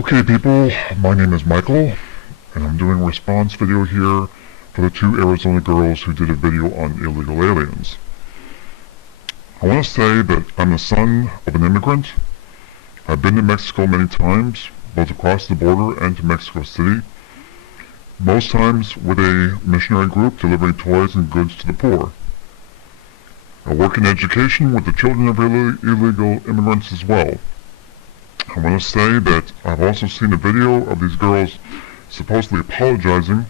Okay people, my name is Michael, and I'm doing a response video here for the two Arizona girls who did a video on illegal aliens. I want to say that I'm the son of an immigrant. I've been to Mexico many times, both across the border and to Mexico City, most times with a missionary group delivering toys and goods to the poor. I work in education with the children of illegal immigrants as well. I want to say that I've also seen a video of these girls supposedly apologizing,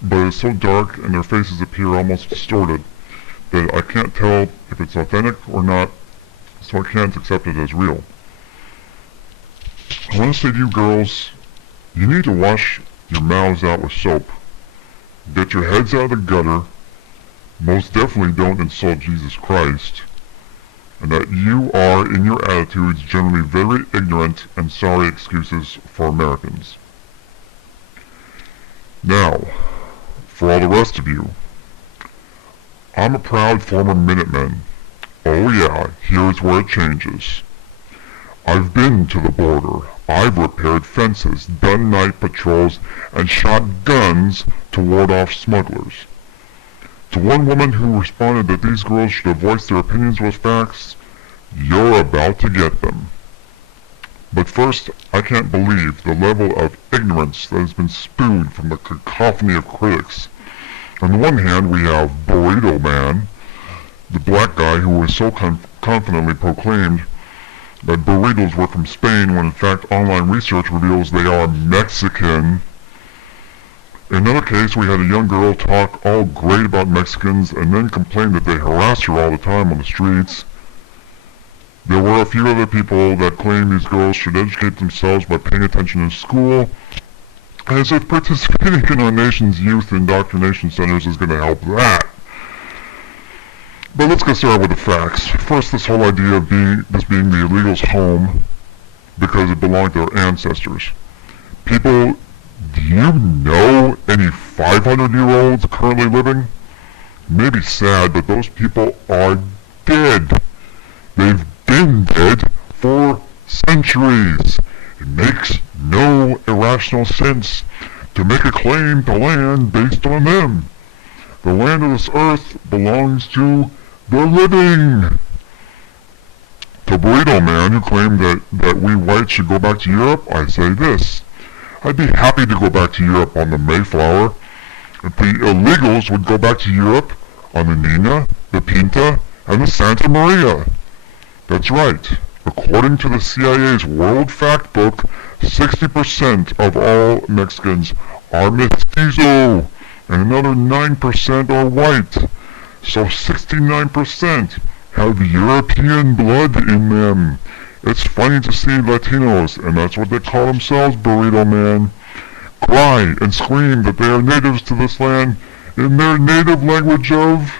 but it's so dark and their faces appear almost distorted that I can't tell if it's authentic or not, so I can't accept it as real. I want to say to you girls, you need to wash your mouths out with soap. Get your heads out of the gutter. Most definitely don't insult Jesus Christ. And that you are, in your attitudes, generally very ignorant and sorry excuses for Americans. Now, for all the rest of you, I'm a proud former Minuteman. Oh yeah, here's where it changes. I've been to the border. I've repaired fences, done night patrols, and shot guns to ward off smugglers. To one woman who responded that these girls should have voiced their opinions with facts, you're about to get them. But first, I can't believe the level of ignorance that has been spewed from the cacophony of critics. On the one hand, we have Burrito Man, the black guy who was so confidently proclaimed that burritos were from Spain when in fact online research reveals they are Mexican. In another case, we had a young girl talk all great about Mexicans and then complain that they harass her all the time on the streets. There were a few other people that claimed these girls should educate themselves by paying attention in school, as if participating in our nation's youth indoctrination centers is going to help that. But let's get started with the facts. First, this whole idea of this being the illegals' home because it belonged to their ancestors. People, do you know any 500-year-olds currently living? Maybe sad, but those people are dead. They've been dead for centuries. It makes no irrational sense to make a claim to land based on them. The land of this earth belongs to the living. To Burrito Man, who claimed that we whites should go back to Europe, I say this. I'd be happy to go back to Europe on the Mayflower if the illegals would go back to Europe on the Nina, the Pinta, and the Santa Maria. That's right. According to the CIA's World Fact Book, 60% of all Mexicans are mestizo, and another 9% are white. So 69% have European blood in them. It's funny to see Latinos, and that's what they call themselves, Burrito Man, cry and scream that they are natives to this land in their native language of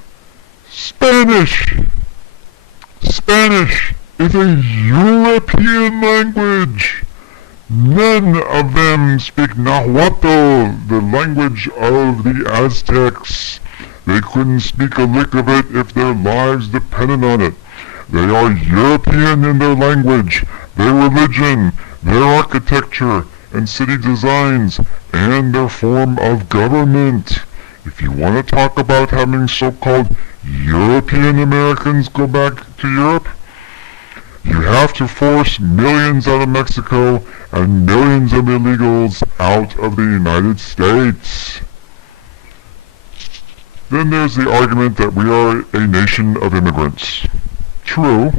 Spanish. Spanish is a European language. None of them speak Nahuatl, the language of the Aztecs. They couldn't speak a lick of it if their lives depended on it. They are European in their language, their religion, their architecture and city designs, and their form of government. If you want to talk about having so-called European Americans go back to Europe, you have to force millions out of Mexico and millions of illegals out of the United States. Then there's the argument that we are a nation of immigrants. True,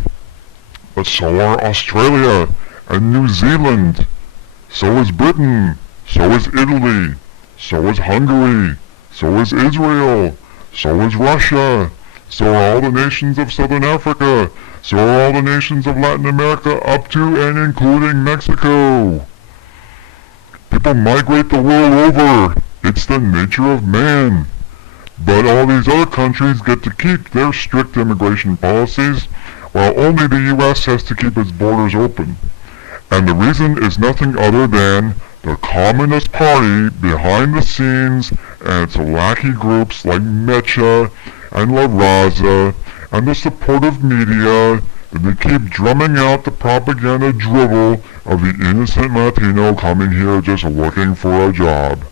but so are Australia and New Zealand. So is Britain. So is Italy. So is Hungary. So is Israel. So is Russia. So are all the nations of Southern Africa. So are all the nations of Latin America up to and including Mexico. People migrate the world over. It's the nature of man. But all these other countries get to keep their strict immigration policies, while only the U.S. has to keep its borders open. And the reason is nothing other than the Communist Party behind the scenes and its lackey groups like Mecha and La Raza and the supportive media that they keep drumming out the propaganda drivel of the innocent Latino coming here just looking for a job.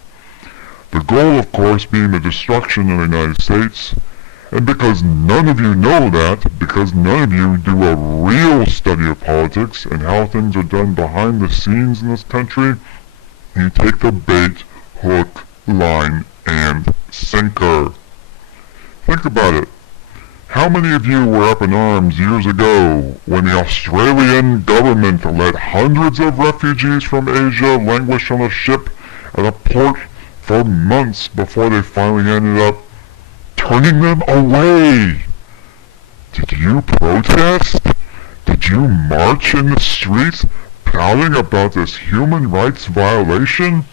The goal, of course, being the destruction of the United States. And because none of you know that, because none of you do a real study of politics and how things are done behind the scenes in this country, you take the bait, hook, line, and sinker. Think about it. How many of you were up in arms years ago when the Australian government let hundreds of refugees from Asia languish on a ship at a port for months before they finally ended up turning them away? Did you protest? Did you march in the streets pouting about this human rights violation?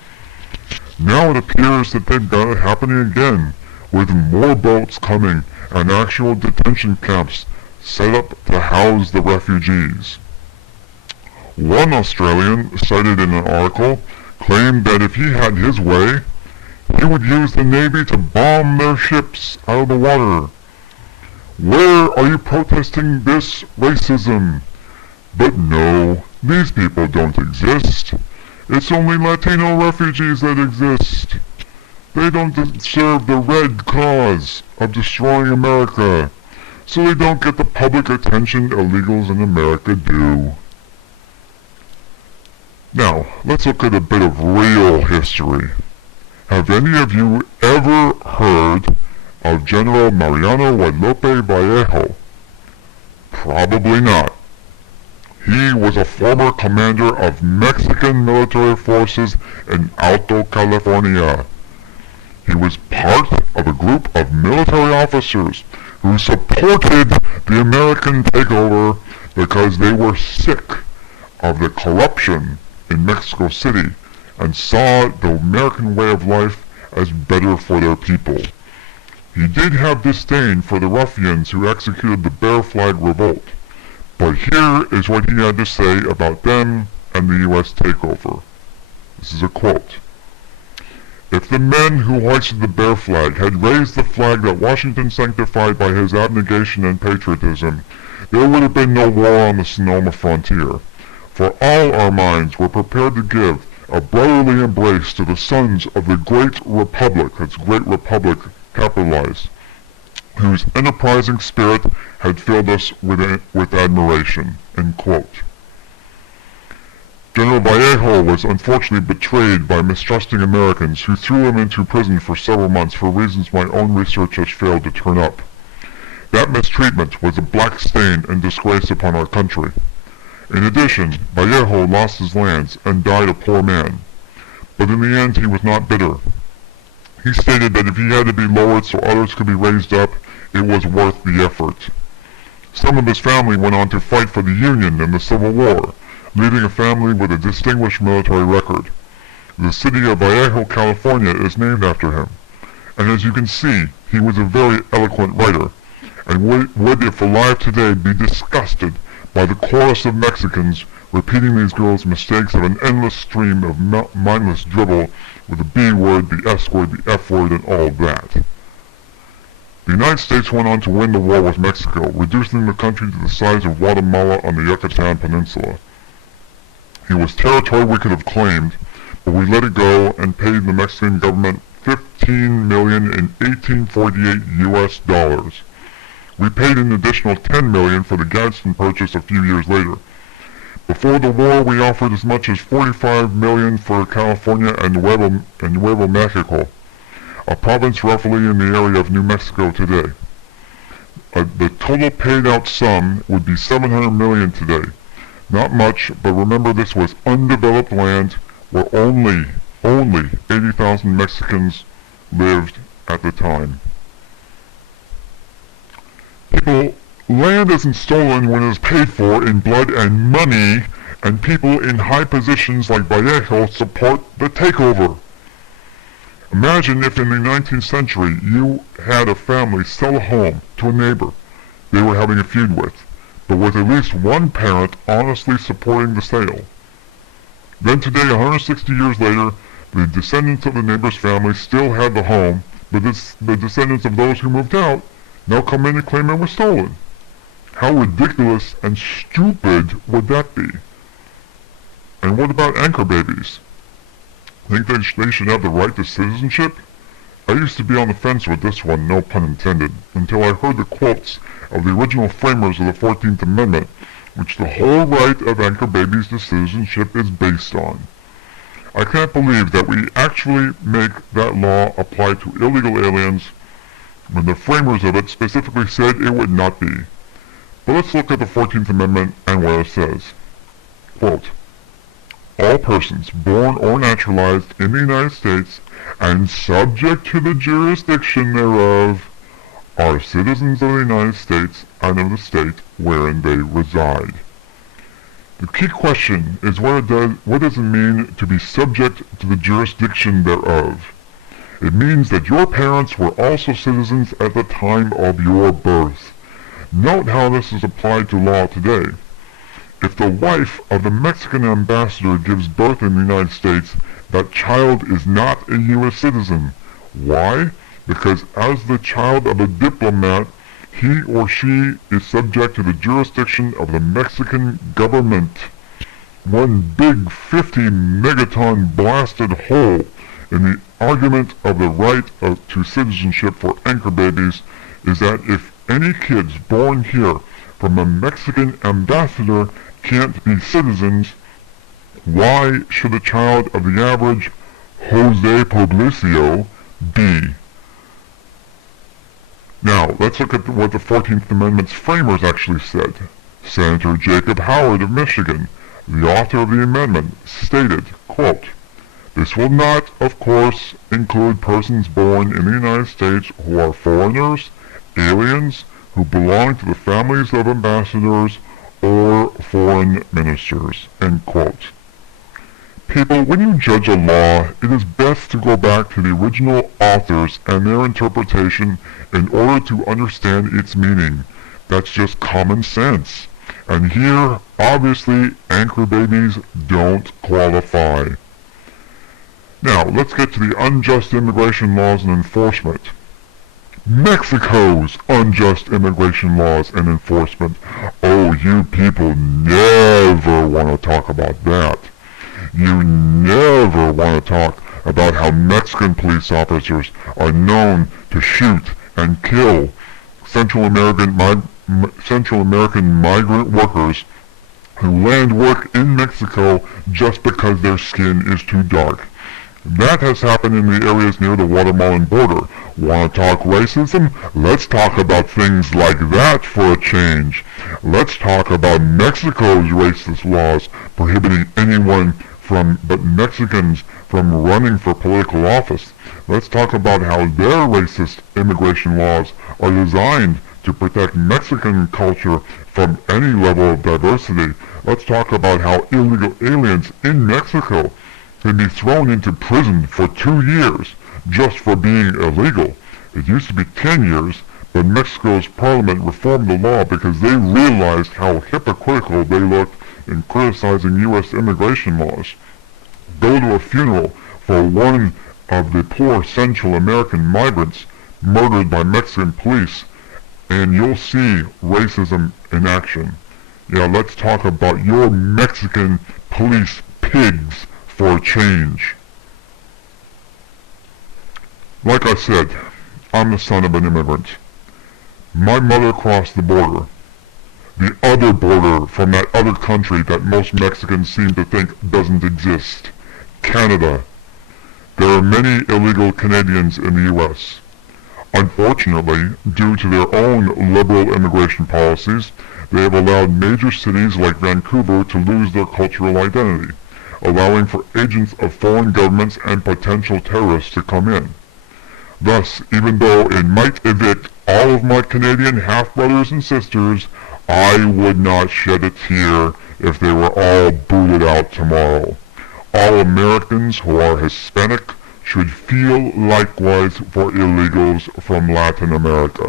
Now it appears that they've got it happening again, with more boats coming and actual detention camps set up to house the refugees. One Australian, cited in an article, claimed that if he had his way, he would use the Navy to bomb their ships out of the water. Where are you protesting this racism? But no, these people don't exist. It's only Latino refugees that exist. They don't serve the red cause of destroying America, so they don't get the public attention illegals in America do. Now, let's look at a bit of real history. Have any of you ever heard of General Mariano Guadalupe Vallejo? Probably not. He was a former commander of Mexican military forces in Alto California. He was part of a group of military officers who supported the American takeover because they were sick of the corruption in Mexico City and saw the American way of life as better for their people. He did have disdain for the ruffians who executed the Bear Flag Revolt, but here is what he had to say about them and the U.S. takeover. This is a quote. If the men who hoisted the Bear Flag had raised the flag that Washington sanctified by his abnegation and patriotism, there would have been no war on the Sonoma frontier, for all our minds were prepared to give a brotherly embrace to the sons of the Great Republic, that's Great Republic capitalized, whose enterprising spirit had filled us with admiration, end quote. General Vallejo was unfortunately betrayed by mistrusting Americans who threw him into prison for several months for reasons my own research has failed to turn up. That mistreatment was a black stain and disgrace upon our country. In addition, Vallejo lost his lands and died a poor man. But in the end he was not bitter. He stated that if he had to be lowered so others could be raised up, it was worth the effort. Some of his family went on to fight for the Union in the Civil War, leaving a family with a distinguished military record. The city of Vallejo, California is named after him. And as you can see, he was a very eloquent writer, and would if alive today be disgusted by the chorus of Mexicans repeating these girls' mistakes of an endless stream of mindless dribble with the B word, the S word, the F word, and all that. The United States went on to win the war with Mexico, reducing the country to the size of Guatemala on the Yucatan Peninsula. It was territory we could have claimed, but we let it go and paid the Mexican government $15 million in 1848 US dollars. We paid an additional $10 million for the Gadsden purchase a few years later. Before the war, we offered as much as $45 million for California and Nuevo Mexico, a province roughly in the area of New Mexico today. The total paid out sum would be $700 million today. Not much, but remember this was undeveloped land where only 80,000 Mexicans lived at the time. People, land isn't stolen when it is paid for in blood and money, and people in high positions like Vallejo support the takeover. Imagine if in the 19th century you had a family sell a home to a neighbor they were having a feud with, but with at least one parent honestly supporting the sale. Then today, 160 years later, the descendants of the neighbor's family still had the home, but the descendants of those who moved out now come in and claim it was stolen. How ridiculous and stupid would that be? And what about anchor babies? Think they should have the right to citizenship? I used to be on the fence with this one, no pun intended, until I heard the quotes of the original framers of the 14th Amendment, which the whole right of anchor babies to citizenship is based on. I can't believe that we actually make that law apply to illegal aliens when the framers of it specifically said it would not be. But let's look at the 14th Amendment and what it says. Quote, all persons born or naturalized in the United States and subject to the jurisdiction thereof are citizens of the United States and of the state wherein they reside. The key question is what does it mean to be subject to the jurisdiction thereof? It means that your parents were also citizens at the time of your birth. Note how this is applied to law today. If the wife of the Mexican ambassador gives birth in the United States, that child is not a U.S. citizen. Why? Because as the child of a diplomat, he or she is subject to the jurisdiction of the Mexican government. One big 50 megaton blasted hole in the argument of the right to citizenship for anchor babies is that if any kids born here from a Mexican ambassador can't be citizens, why should a child of the average Jose Publicio be? Now, let's look at what the 14th Amendment's framers actually said. Senator Jacob Howard of Michigan, the author of the amendment, stated, quote, this will not, of course, include persons born in the United States who are foreigners, aliens, who belong to the families of ambassadors or foreign ministers, end quote. People, when you judge a law, it is best to go back to the original authors and their interpretation in order to understand its meaning. That's just common sense. And here, obviously, anchor babies don't qualify. Now, let's get to the unjust immigration laws and enforcement. Mexico's unjust immigration laws and enforcement. Oh, you people never want to talk about that. You never want to talk about how Mexican police officers are known to shoot and kill Central American migrant workers who land work in Mexico just because their skin is too dark. That has happened in the areas near the Guatemalan border. Want to talk racism? Let's talk about things like that for a change. Let's talk about Mexico's racist laws prohibiting anyone but Mexicans from running for political office. Let's talk about how their racist immigration laws are designed to protect Mexican culture from any level of diversity. Let's talk about how illegal aliens in Mexico can be thrown into prison for 2 years just for being illegal. It used to be 10 years, but Mexico's parliament reformed the law because they realized how hypocritical they looked in criticizing U.S. immigration laws. Go to a funeral for one of the poor Central American migrants murdered by Mexican police, and you'll see racism in action. Yeah, let's talk about your Mexican police pigs for a change. Like I said, I'm the son of an immigrant. My mother crossed the border. The other border from that other country that most Mexicans seem to think doesn't exist. Canada. There are many illegal Canadians in the U.S. Unfortunately, due to their own liberal immigration policies, they have allowed major cities like Vancouver to lose their cultural identity, allowing for agents of foreign governments and potential terrorists to come in. Thus, even though it might evict all of my Canadian half-brothers and sisters, I would not shed a tear if they were all booted out tomorrow. All Americans who are Hispanic should feel likewise for illegals from Latin America.